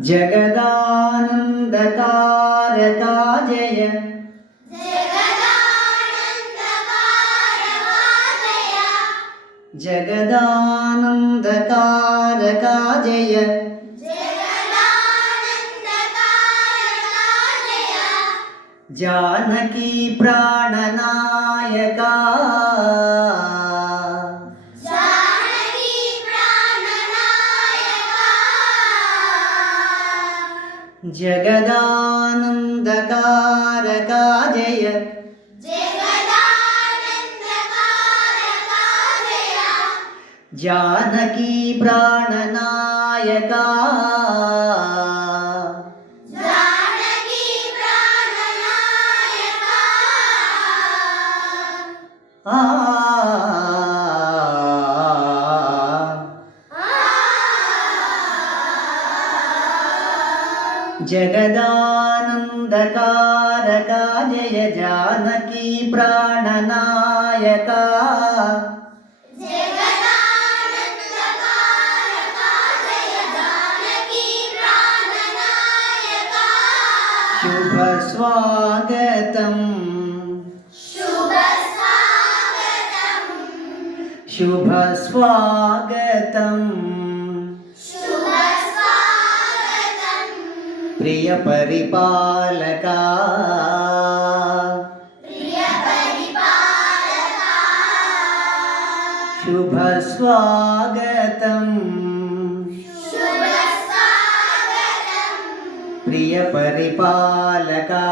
जगदानन्दकारका जय जगदानन्दकारका जय जानकी प्राणनायका जगदानन्दकारका जय जानकी प्राणनायका जगदानन्दकारका जय जानकी प्राणनायका शुभ स्वागतम् शुभ स्वागतम् प्रिय परिपालका शुभ स्वागतम् प्रिय परिपालका